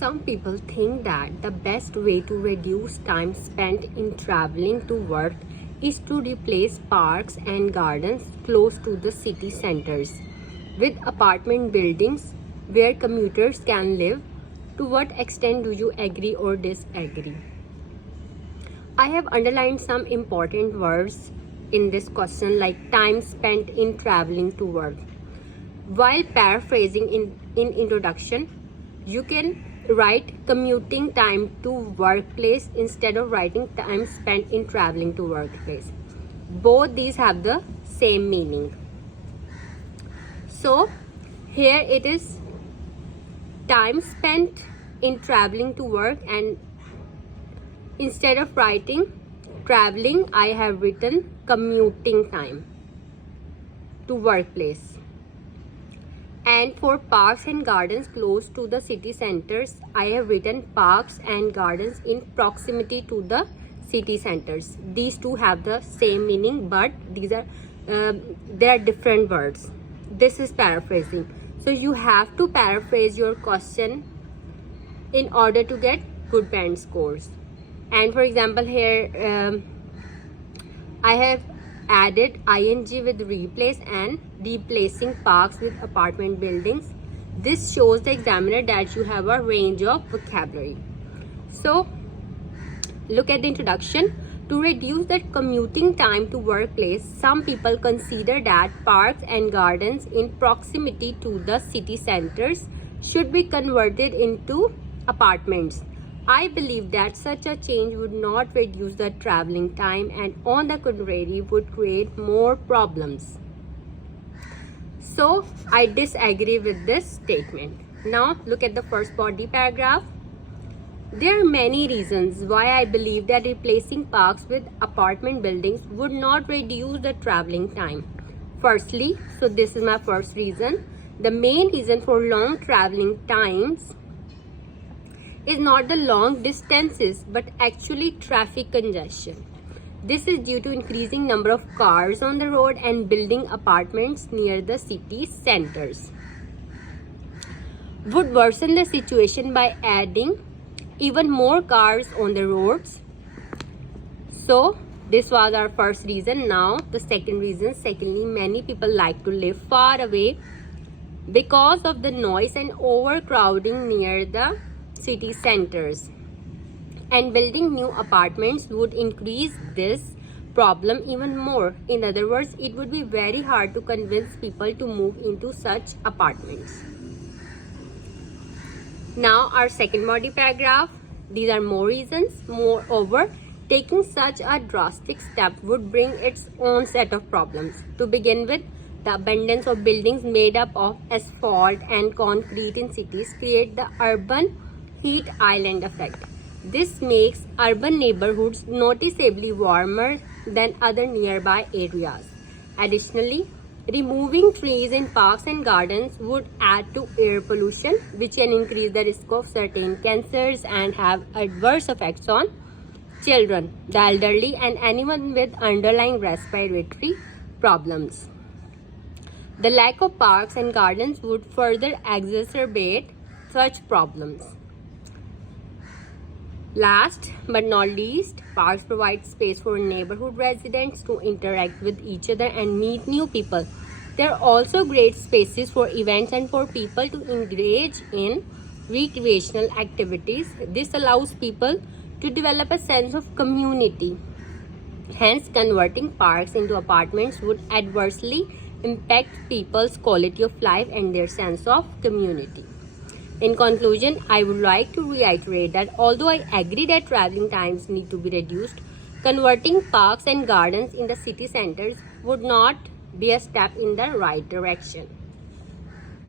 Some people think that the best way to reduce time spent in traveling to work is to replace parks and gardens close to the city centers with apartment buildings where commuters can live. To what extent do you agree or disagree? I have underlined some important words in this question, like time spent in traveling to work. While paraphrasing in introduction, you can write commuting time to workplace instead of writing time spent in traveling to workplace. Both these have the same meaning. So here it is time spent in traveling to work, and instead of writing traveling, I have written commuting time to workplace. And for parks and gardens close to the city centers, I have written parks and gardens in proximity to the city centers. These two have the same meaning, but these are there are different words. This is paraphrasing. So you have to paraphrase your question in order to get good band scores. And for example, here I have added ing with replace and replacing parks with apartment buildings. This shows the examiner that you have a range of vocabulary. So look at the introduction. To reduce the commuting time to workplace, some people consider that parks and gardens in proximity to the city centers should be converted into apartments. I believe that such a change would not reduce the traveling time and on the contrary would create more problems. So I disagree with this statement. Now look at the first body paragraph. There are many reasons why I believe that replacing parks with apartment buildings would not reduce the traveling time. Firstly, so this is my first reason, the main reason for long traveling times is not the long distances but actually traffic congestion. This is due to increasing number of cars on the road and building apartments near the city centers would worsen the situation by adding even more cars on the roads. So this was our first reason. Now the second reason. Secondly, many people like to live far away because of the noise and overcrowding near the city centers, and building new apartments would increase this problem even more. In other words, it would be very hard to convince people to move into such apartments. Now our second body paragraph. These are more reasons. Moreover, taking such a drastic step would bring its own set of problems. To begin with, the abundance of buildings made up of asphalt and concrete in cities create the urban heat island effect. This makes urban neighborhoods noticeably warmer than other nearby areas. Additionally, removing trees in parks and gardens would add to air pollution, which can increase the risk of certain cancers and have adverse effects on children, the elderly, and anyone with underlying respiratory problems. The lack of parks and gardens would further exacerbate such problems. Last but not least, parks provide space for neighborhood residents to interact with each other and meet new people. They are also great spaces for events and for people to engage in recreational activities. This allows people to develop a sense of community. Hence, converting parks into apartments would adversely impact people's quality of life and their sense of community. In conclusion, I would like to reiterate that although I agree that traveling times need to be reduced, converting parks and gardens in the city centers would not be a step in the right direction.